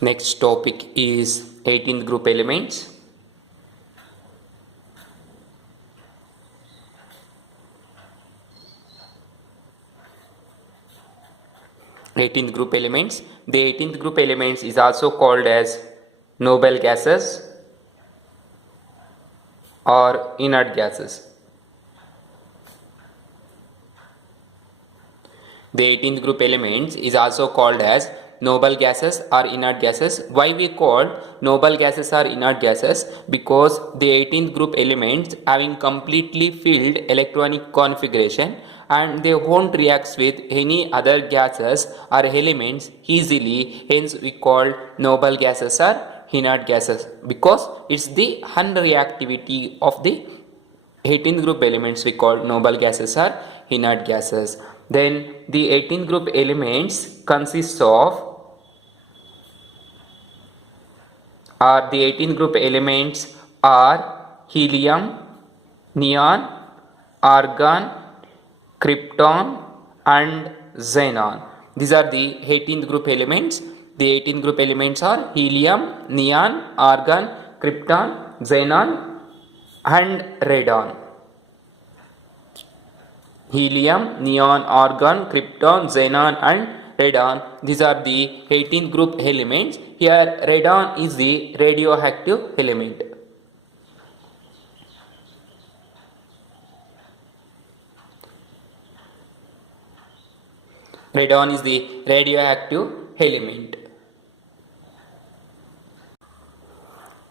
Next topic is 18th group elements. The 18th group elements is also called as noble gases or inert gases. The 18th group elements is also called as noble gases or inert gases. Why we call noble gases or inert gases? Because the 18th group elements having completely filled electronic configuration and they won't react with any other gases or elements easily, hence we call noble gases or inert gases, because it's the unreactivity of the 18th group elements we call noble gases or inert gases. Then the 18th group elements consists of, or the 18th group elements are helium, neon, argon, krypton and xenon. These are the 18th group elements. The 18th group elements are helium, neon, argon, krypton, xenon and radon. Helium, neon, argon, krypton, xenon and radon. These are the 18th group elements. Here radon is the radioactive element. Radon is the radioactive element.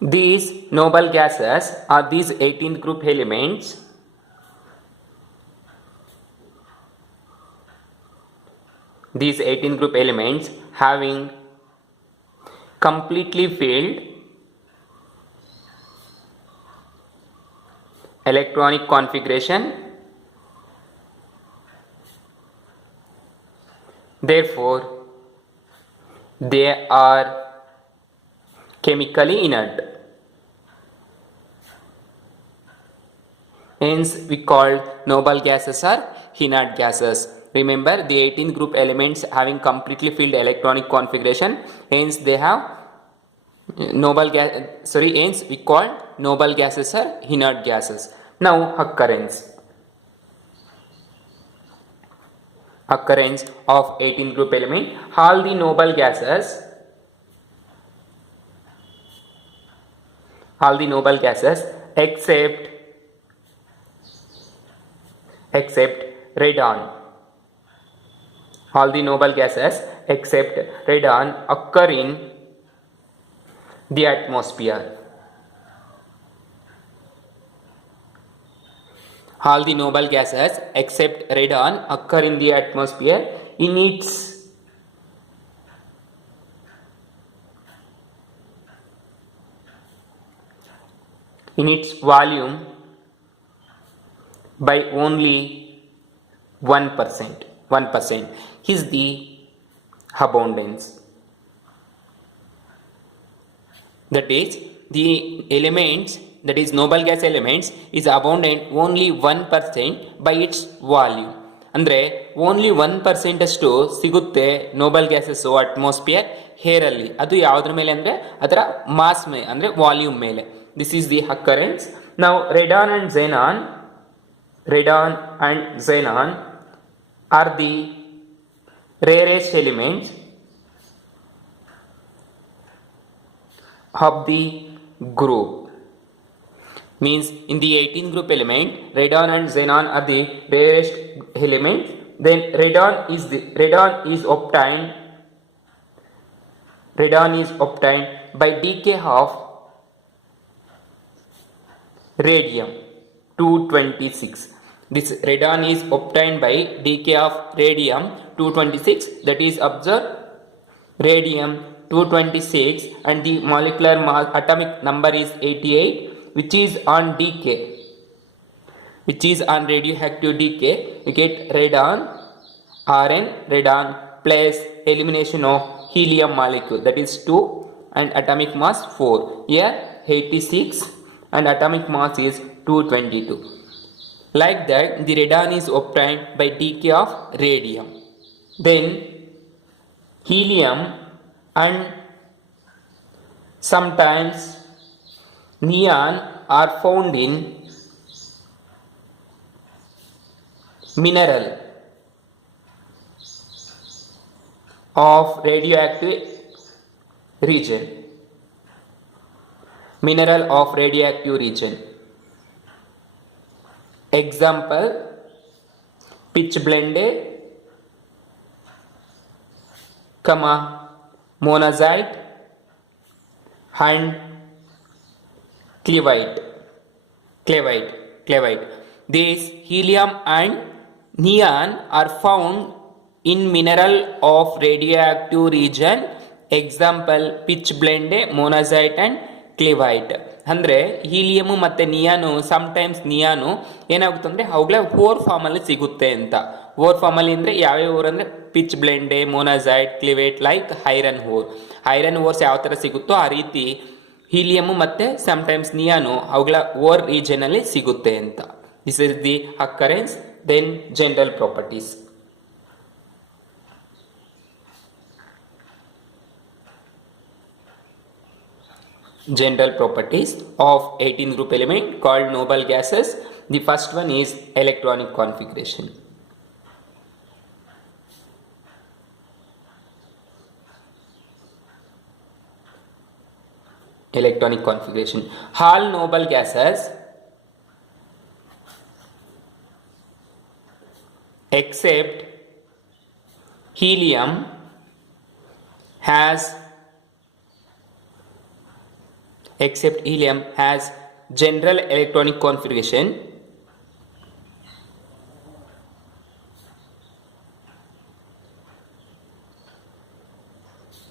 These noble gases are these 18th group elements. These 18 group elements having completely filled electronic configuration, therefore they are chemically inert, hence we call noble gases or inert gases. Remember, the 18th group elements having completely filled electronic configuration, hence they have hence we call noble gases or inert gases. Now occurrence of 18th group element. All the noble gases except radon. All the noble gases except radon occur in the atmosphere. All the noble gases except radon occur in the atmosphere in its volume by only 1%. 1% is the abundance. That is, the elements, that is noble gas elements, is abundant only 1% by its volume. ಅಂದರೆ only 1% ಅಷ್ಟು ಸಿಗುತ್ತೆ Nobel gases atmosphere ಏರಲ್ಲಿ. ಅದು ಯಾವುದ್ರ ಮೇಲೆ ಅಂದರೆ ಅದರ mass ಮೇಲೆ, ಅಂದರೆ ವಾಲ್ಯೂಮ್ ಮೇಲೆ. This is the occurrence. ನಾವು radon and xenon are the rarest elements of the group. Means in the 18th group element, radon and xenon are the rarest elements. Then radon is obtained by decay of radium 226. This radon is obtained by decay of radium 226, that is observe radium 226 and the molecular mass, atomic number is 88, which is on decay, which is on radioactive decay. We get radon plus elimination of helium molecule, that is 2 and atomic mass 4. Here 86 and atomic mass is 222. Like that, the radon is obtained by decay of radium. Then helium and Sometimes neon are found in mineral of radioactive region. Mineral of radioactive region. Example, pitchblende, monazite and clevite. These helium and neon are found in mineral of radioactive region. Example, pitchblende, monazite and ಕ್ಲಿವೈಟ್. ಅಂದರೆ ಹೀಲಿಯಮು ಮತ್ತು ನಿಯಾನು sometimes ನಿಯಾನು ಏನಾಗುತ್ತೆ ಅಂದರೆ ಅವುಗಳ or ಫಾರ್ಮಲ್ಲಿ ಸಿಗುತ್ತೆ ಅಂತ. Or ಫಾರ್ಮಲ್ಲಿ ಅಂದರೆ ಯಾವ್ಯಾವ ಓರ್ ಅಂದರೆ pitchblende, monazite, cleveite, like iron ore. Iron ores ಯಾವ ಥರ ಸಿಗುತ್ತೋ ಆ ರೀತಿ ಹೀಲಿಯಮು ಮತ್ತು ಸಮ್ಟೈಮ್ಸ್ ನಿಯಾನು ಅವುಗಳ ಓರ್ ರೀಜನಲ್ಲಿ ಸಿಗುತ್ತೆ ಅಂತ. This is the occurrence. Then general properties. General properties of 18 group element called noble gases. The first one is electronic configuration. Electronic configuration. All noble gases except helium has general electronic configuration.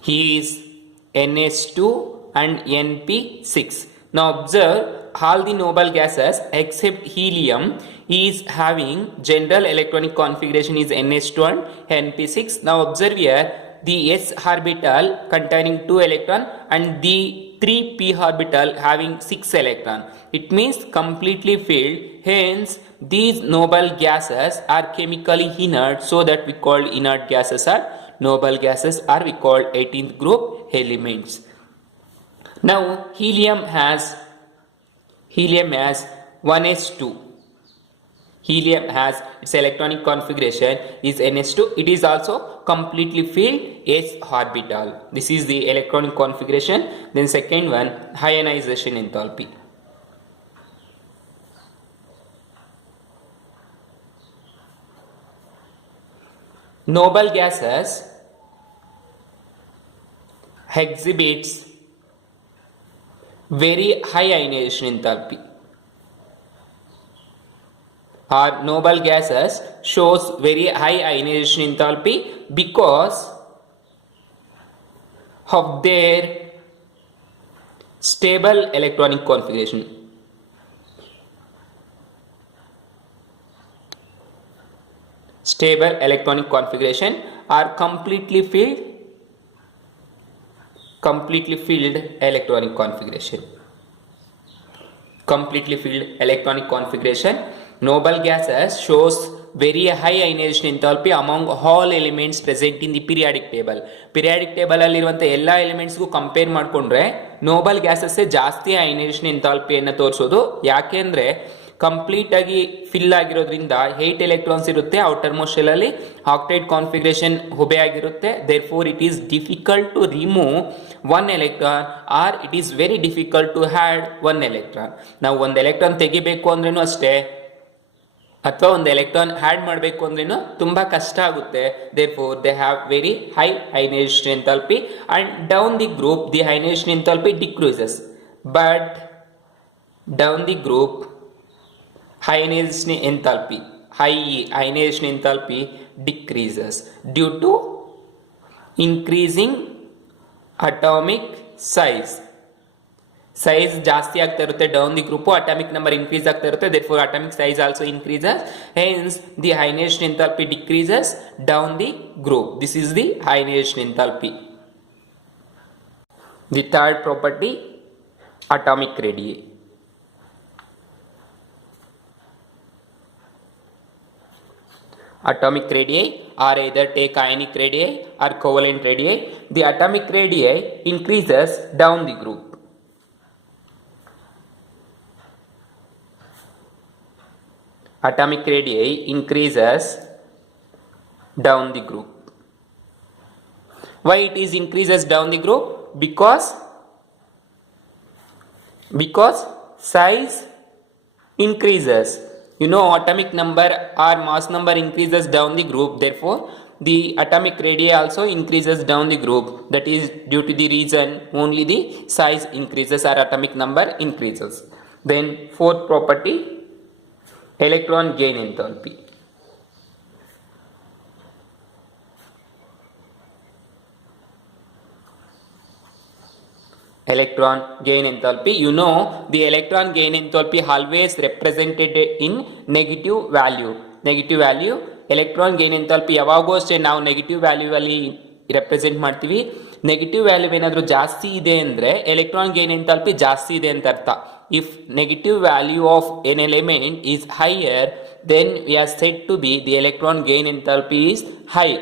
He is NH2 and NP6. Now observe, all the noble gases except helium is having general electronic configuration is NH2 and NP6. Now observe here, the s orbital containing 2 electron and the 3p orbital having 6 electron. It means completely filled. Hence these noble gases are chemically inert, so that we call inert gases are noble gases, or we call 18th group elements. Now helium has 1s2. Helium has its electronic configuration is NH2. It is also completely filled s orbital. This is the electronic configuration. Then second one, ionization enthalpy. Noble gases exhibits very high ionization enthalpy. Or noble gases shows very high ionization enthalpy because of their stable electronic configuration. Stable electronic configuration are completely filled electronic configuration. Completely filled electronic configuration. Noble gases shows very high ionization enthalpy among all elements present in the periodic table. Periodic table ಅಲ್ಲಿರುವಂಥ ಎಲ್ಲ ಎಲಿಮೆಂಟ್ಸ್ಗೂ compare ಮಾಡಿಕೊಂಡ್ರೆ Nobel ಗ್ಯಾಸಸ್ಸೇ ಜಾಸ್ತಿ ionization enthalpyಯನ್ನು ತೋರಿಸೋದು. ಯಾಕೆ ಅಂದರೆ complete ಆಗಿ fill ಆಗಿರೋದ್ರಿಂದ 8 electrons ಇರುತ್ತೆ ಔಟರ್ ಮೋಸ್ಟ್ ಶೆಲ್ ಅಲ್ಲಿ. ಆಕ್ಟೈಡ್ ಕಾನ್ಫಿಗರೇಷನ್ ಹುಬೆ ಆಗಿರುತ್ತೆ. Therefore it is difficult to remove 1 electron, or it is very difficult to add 1 electron. ನಾವು ಒಂದು ಎಲೆಕ್ಟ್ರಾನ್ ತೆಗಿಬೇಕು ಅಂದ್ರೂ ಅಷ್ಟೇ, ಅಥವಾ ಒಂದು ಎಲೆಕ್ಟ್ರಾನ್ ಆ್ಯಡ್ ಮಾಡಬೇಕು ಅಂದ್ರೂ ತುಂಬ ಕಷ್ಟ ಆಗುತ್ತೆ. Therefore they have very high ionization enthalpy and down the group the ionization enthalpy decreases, but down the group ionization enthalpy ionization enthalpy decreases due to increasing atomic size. Size ಜಾಸ್ತಿ ಆಗ್ತಾ ಇರುತ್ತೆ down the group, atomic number increase ಆಗ್ತಾ ಇರುತ್ತೆ. Therefore atomic size also increases. Hence the ionization enthalpy decreases down the group. This is the ionization enthalpy. The third property, atomic radii. Atomic radii are either take ionic radii or covalent radii. The atomic radii increases down the group. Atomic radii increases down the group. Why it is increases down the group? Because size increases. You know, atomic number or mass number increases down the group, therefore the atomic radii also increases down the group. That is due to the reason only the size increases or atomic number increases. Then fourth property, electron gain enthalpy. Electron gain enthalpy. You know, the electron gain enthalpy always represented in negative value. Negative value, electron gain enthalpy ಯಾವಾಗೂ ಅಷ್ಟೇ ನಾವು negative value ಅಲ್ಲಿ represent ಮಾಡ್ತೀವಿ. Negative value ಏನಾದರೂ ಜಾಸ್ತಿ ಇದೆ ಅಂದರೆ electron gain enthalpy ಜಾಸ್ತಿ ಇದೆ ಅಂತ ಅರ್ಥ. If negative value of N element is higher, then we are said to be the electron gain enthalpy is high.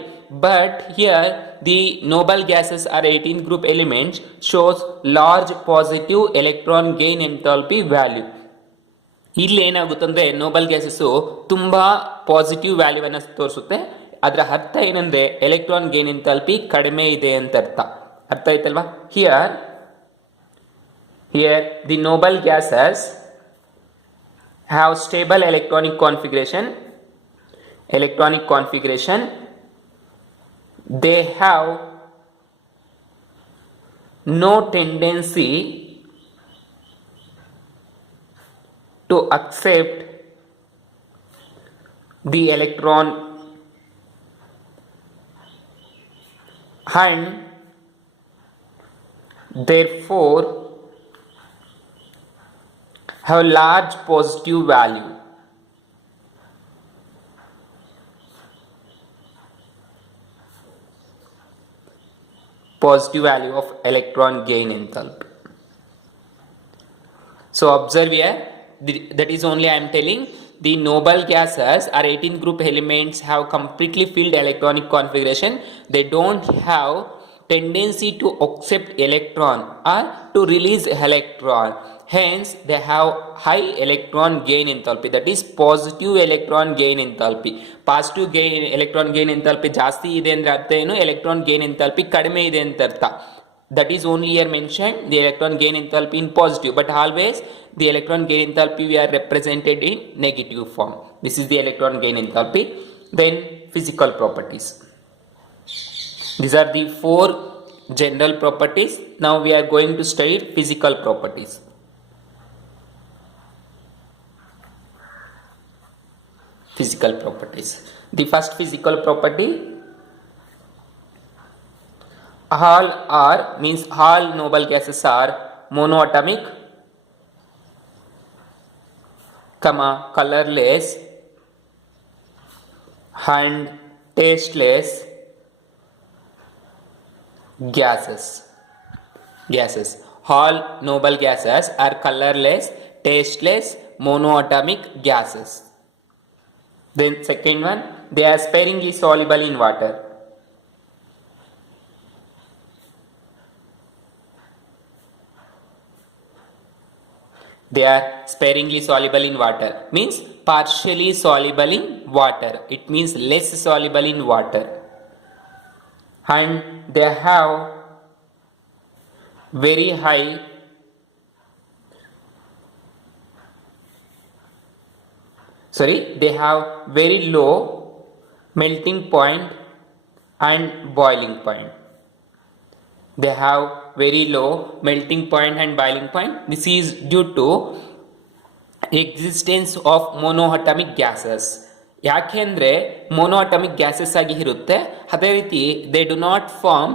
But here the noble gases are 18 group elements shows large positive electron gain enthalpy value. ಇಲ್ಲಿ ಏನಾಗುತ್ತಂದ್ರೆ Nobel gases ತುಂಬ positive ವ್ಯಾಲ್ಯೂವನ್ನು ತೋರಿಸುತ್ತೆ. ಅದರ ಅರ್ಥ ಏನಂದ್ರೆ electron gain enthalpy ಕಡಿಮೆ ಇದೆ ಅಂತ ಅರ್ಥ. ಅರ್ಥ ಆಯ್ತಲ್ವಾ? Here the noble gases have stable electronic configuration. They have no tendency to accept the electron and therefore have large positive value. Positive value of electron gain enthalpy. So observe here, that is only I am telling, the noble gases are 18 group elements, have completely filled electronic configuration. They don't have tendency to accept electron or to release electron. Hence they have high electron gain enthalpy, that is positive electron gain enthalpy. Positive gain electron gain enthalpy ಜಾಸ್ತಿ ಇದೆ ಅಂದ್ರೆ ಅರ್ಥ ಏನು? electron gain enthalpy ಕಡಿಮೆ ಇದೆ ಅಂತ ಅರ್ಥ. That is only here mentioned the electron gain enthalpy in positive, but always the electron gain enthalpy we are represented in negative form. This is the electron gain enthalpy. Then physical properties. These are the four general properties. Now we are going to study physical properties. Physical properties. The first physical property, all are means all noble gases are monoatomic, colorless and tasteless gases. All noble gases are colorless, tasteless, monoatomic gases. Then second one, they are sparingly soluble in water. They are sparingly soluble in water means partially soluble in water. It means less soluble in water. And they have very high they have very low melting point and boiling point. They have very low melting point and boiling point. This is due to existence of monoatomic gases. ಯಾಕೆಂದರೆ ಮೊನೋಅಟಮಿಕ್ gases ಆಗಿ ಇರುತ್ತೆ. ಅದೇ ರೀತಿ they do not form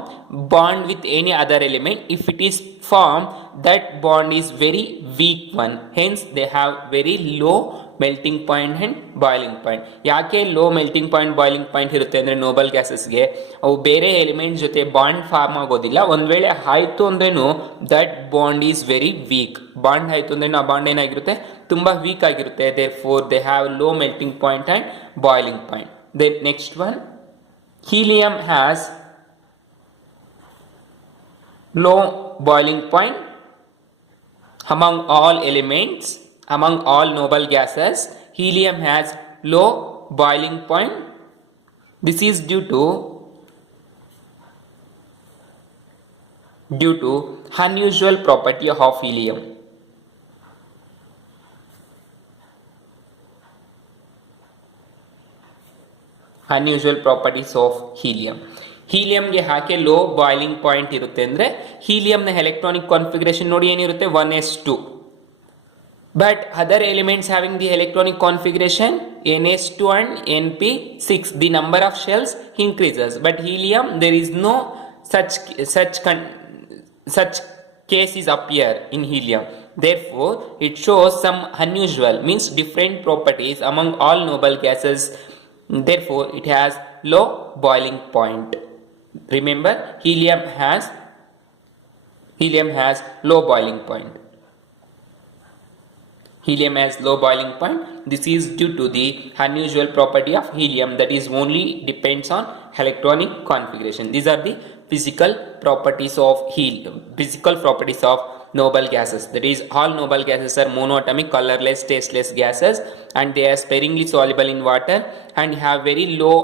bond with any other element. If it is form that bond is very weak one. Hence they have very low melting point and boiling point. ಯಾಕೆ low melting point boiling point ಇರುತ್ತೆ ಅಂದರೆ Nobel ಗ್ಯಾಸಸ್ಗೆ ಅವು ಬೇರೆ element ಜೊತೆ bond form ಆಗೋದಿಲ್ಲ. ಒಂದು ವೇಳೆ ಆಯಿತು ಅಂದ್ರೂ that bond is very weak. Bond ಆಯಿತು ಅಂದ್ರೆ ಆ ಬಾಂಡ್ ಏನಾಗಿರುತ್ತೆ, ತುಂಬ ವೀಕ್ ಆಗಿರುತ್ತೆ. Therefore they have low melting point and boiling point. Then next one, helium has low boiling point among all elements, among all noble gases. Helium has low boiling point. This is due to unusual property of helium. Unusual properties of helium. ಹೀಲಿಯಂಗೆ ಯಾಕೆ low boiling point ಇರುತ್ತೆ ಅಂದರೆ ಹೀಲಿಯಂನ electronic configuration ನೋಡಿ ಏನಿರುತ್ತೆ 1s2. But other elements having the electronic configuration ns2 and np6, the number of shells increases. But helium there is no such cases appear in helium. Therefore, it shows some unusual, means different properties among all noble gases. Therefore, it has low boiling point. Remember, helium has low boiling point. Helium has low boiling point. This is due to the unusual property of helium, that is only depends on electronic configuration. These are the physical properties of helium, physical properties of noble gases. That is, all noble gases are monoatomic, colorless, tasteless gases, and they are sparingly soluble in water and have very low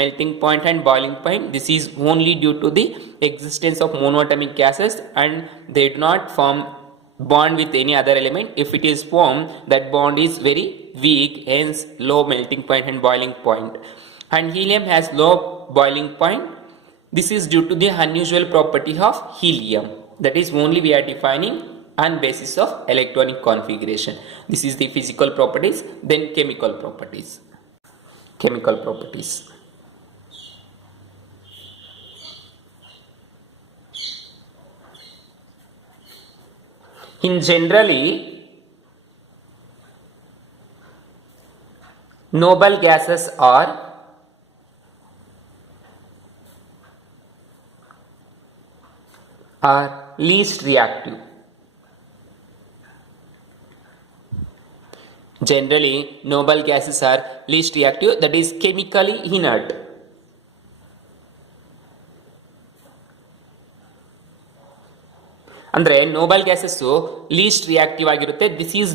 melting point and boiling point. This is only due to the existence of monoatomic gases, and they do not form bond with any other element. If it is formed, that bond is very weak, hence low melting point and boiling point. And helium has low boiling point. This is due to the unusual property of helium. That is only we are defining on basis of electronic configuration. This is the physical properties. Then chemical properties. Chemical properties. In generally, noble gases are least reactive. Generally, noble gases are least reactive, that is chemically inert. ಅಂದರೆ noble gases least reactive ಆಗಿರುತ್ತೆ. This is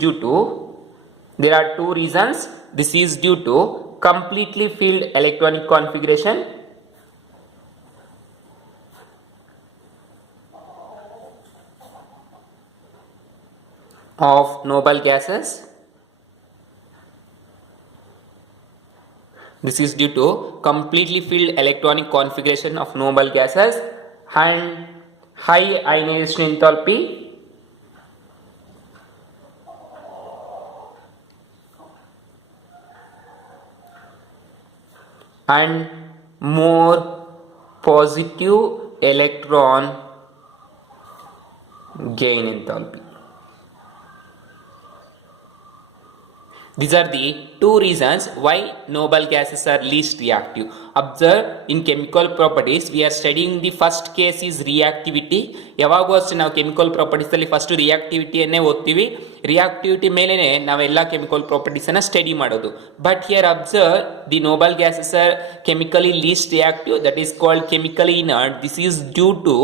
due to there are two reasons. This is due to completely filled electronic configuration of noble gases. This is due to completely filled electronic configuration of noble gases and high ionization enthalpy and more positive electron gain enthalpy. These are the two reasons why noble gases are least reactive. Observe, in chemical properties we are studying the first case is reactivity. ಯಾವಾಗೂ ಅಷ್ಟೇ ನಾವು chemical properties ಅಲ್ಲಿ first ರಿಯಾಕ್ಟಿವಿಟಿಯನ್ನೇ ಓದ್ತೀವಿ. Reactivity ಮೇಲೆನೆ ನಾವೆಲ್ಲ chemical properties ಅನ್ನ study ಮಾಡೋದು. But here observe, the noble gases are chemically least reactive, that is called chemically inert. This is due to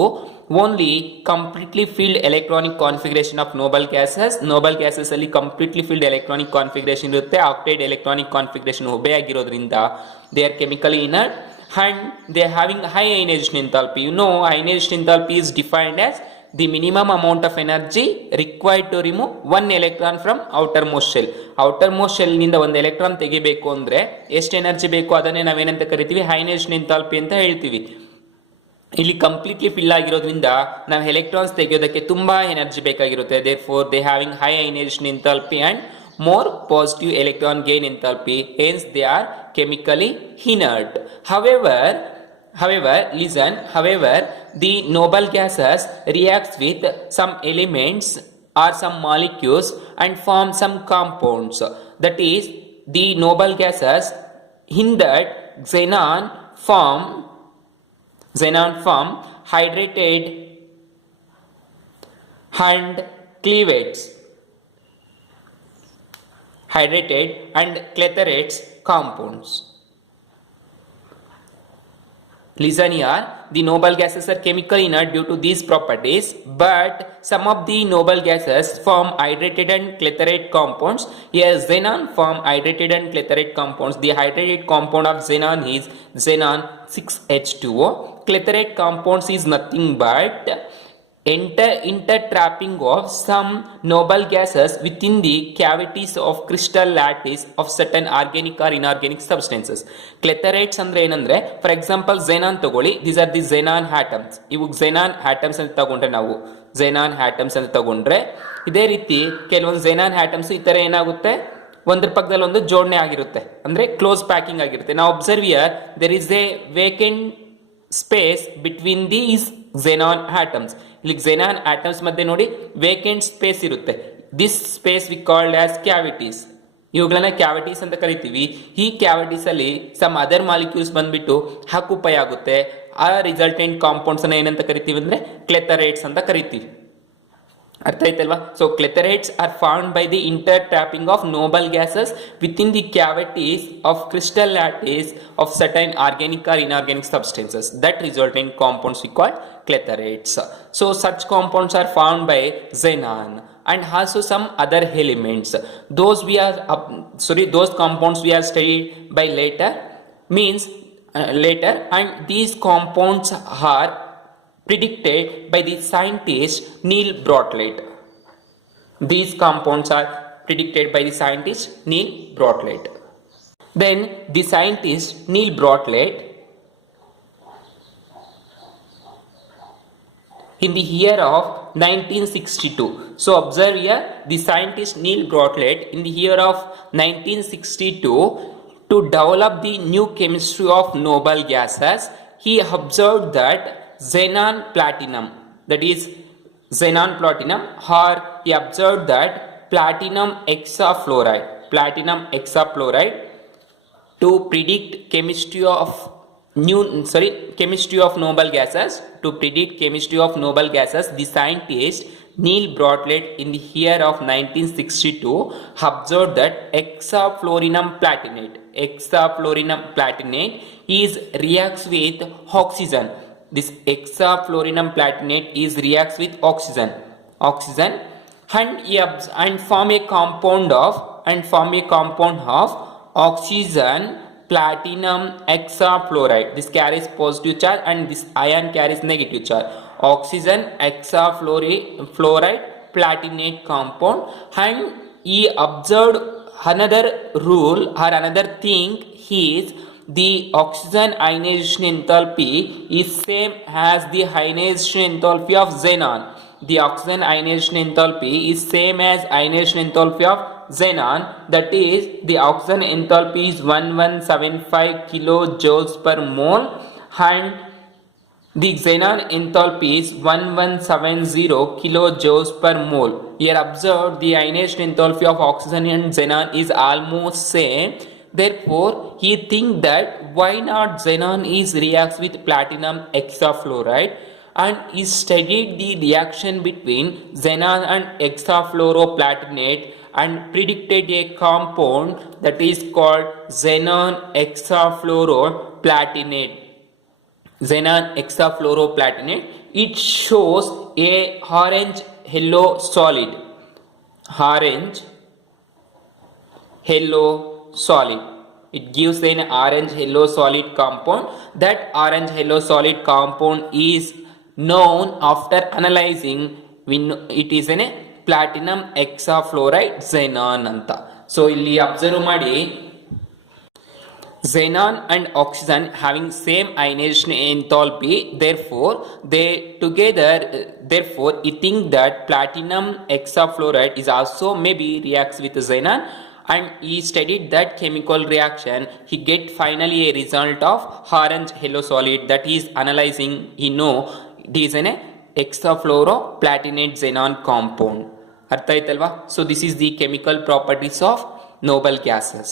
only completely filled electronic configuration of noble gases. Noble gases ಅಲ್ಲಿ completely filled electronic configuration ಇರುತ್ತೆ. octade electronic configuration ಒಬ್ಬೇ ಆಗಿರೋದ್ರಿಂದ they are chemically inert and they are having high ionization enthalpy. You know, ionization enthalpy is defined as the minimum amount of energy required to remove one electron from outermost shell. outermost shell ನಿಂದ ಒಂದು electron ತೆಗಿಬೇಕು ಅಂದ್ರೆ ಎಷ್ಟು energy ಬೇಕು ಅದನ್ನೇ ನಾವೇನಂತ ಕರಿತೀವಿ, ionization enthalpy ಅಂತ ಹೇಳ್ತೀವಿ. ಇಲ್ಲಿ ಕಂಪ್ಲೀಟ್ಲಿ ಫಿಲ್ ಆಗಿರೋದ್ರಿಂದ ನಾವು ಎಲೆಕ್ಟ್ರಾನ್ಸ್ ತೆಗೆಯೋದಕ್ಕೆ ತುಂಬಾ ಎನರ್ಜಿ ಬೇಕಾಗಿರುತ್ತೆ. therefore they having high ionization enthalpy and more positive electron gain enthalpy, hence they are chemically inert. however the noble gases reacts with some elements or some molecules and form some compounds. That is, the noble gases in that xenon form hydrated and cleavates. hydrated and clethorates compounds. Listen here, the noble gases are chemically inert due to these properties, but some of the noble gases form hydrated and cletherate compounds. Here xenon form hydrated and cletherate compounds. The hydrated compound of xenon is xenon 6H2O. Cletherate compounds is nothing but intertrapping of some noble gases within the cavities of crystal lattice of certain organic or inorganic substances. Clethorates ಅಂದ್ರೆ ಏನಂದ್ರೆ for example xenon ತಗೊಳ್ಳಿ, these are the xenon atoms. ಇವು xenon atoms ಅಂತ ತಗೊಂಡ್ರೆ ನಾವು xenon atoms ಅಂತ ತಗೊಂಡ್ರೆ ಇದೇ ರೀತಿ ಕೆಲವೊಂದು xenon atoms ಈ ತರ ಏನಾಗುತ್ತೆ ಒಂದ್ರ ಪಕ್ಕದಲ್ಲಿ ಒಂದು ಜೋಡಣೆ ಆಗಿರುತ್ತೆ, ಅಂದ್ರೆ ಕ್ಲೋಸ್ ಪ್ಯಾಕಿಂಗ್ ಆಗಿರುತ್ತೆ. ನಾವು observe here there is a vacant space between these xenon atoms. ಇಲ್ಲಿ xenon atoms ಮಧ್ಯೆ ನೋಡಿ ವೇಕೆಂಟ್ ಸ್ಪೇಸ್ ಇರುತ್ತೆ. This space we called as cavities. ಇವುಗಳನ್ನ ಕ್ಯಾವಿಟೀಸ್ ಅಂತ ಕರಿತೀವಿ. ಈ ಕ್ಯಾವಿಟೀಸ್ ಅಲ್ಲಿ ಸಮ್ ಅದರ್ ಮಾಲಿಕ್ಯೂಲ್ಸ್ ಬಂದ್ಬಿಟ್ಟು ಆಕ್ಯುಪೈ ಆಗುತ್ತೆ. ಆ ರಿಸಲ್ಟೆಂಟ್ ಕಾಂಪೌಂಡ್ಸ್ ಅನ್ನ ಏನಂತ ಕರಿತೀವಿ ಅಂದ್ರೆ ಕ್ಲೆಥರೇಟ್ಸ್ ಅಂತ ಕರಿತೀವಿ. ಅರ್ಥ ಆಯ್ತಲ್ವಾ? So clathrates are found by the intertrapping of noble gases within the cavities of crystal lattice of certain organic or inorganic substances. That resulting compounds we call clethorates. So such compounds are found by xenon and also some other elements. Those compounds we are studied by later, and these compounds are predicted by the scientist Neil Bartlett. These compounds are predicted by the scientist Neil Bartlett. Then the scientist Neil Bartlett, in the year of 1962. So observe here, the scientist Neil Bartlett in the year of 1962 to develop the new chemistry of noble gases, he observed that xenon platinum, that is xenon platinum, or he observed that platinum hexafluoride to predict chemistry of noble gases. To predict chemistry of noble gases, the scientist Neil Bartlett in the year of 1962 observed that hexafluorinum platinate is reacts with oxygen. This hexafluorinum platinate is reacts with oxygen and form a compound of oxygen platinum hexafluoride. This carries positive charge and this ion carries negative charge. Oxygen hexafluoride platinate compound, and he observed another rule or another thing is the oxygen ionization enthalpy is same as the ionization enthalpy of xenon. The oxygen ionization enthalpy is same as ionization enthalpy of xenon, that is the oxygen enthalpy is 1175 kilojoules per mole and the xenon enthalpy is 1170 kilojoules per mole. Here observe the ionization enthalpy of oxygen and xenon is almost same. Therefore, he think that why not xenon is reacts with platinum hexafluoride, and he studied the reaction between xenon and hexafluoroplatinate and predicted a compound that is called xenon hexafluoroplatinate. It shows a orange yellow solid. It gives an orange yellow solid compound. That orange yellow solid compound is known after analyzing, it is a platinum hexafluoride xenon anta. So illi observe ಮಾಡಿ xenon and oxygen having same ionization enthalpy, therefore he think that platinum hexafluoride is also maybe reacts with xenon, and he studied that chemical reaction. He get finally a result of orange yellow solid that he is analyzing. He know it is an hexafluoroplatinate xenon compound. ಅರ್ಥ ಆಯ್ತಲ್ವಾ? So this is the chemical properties of noble gases.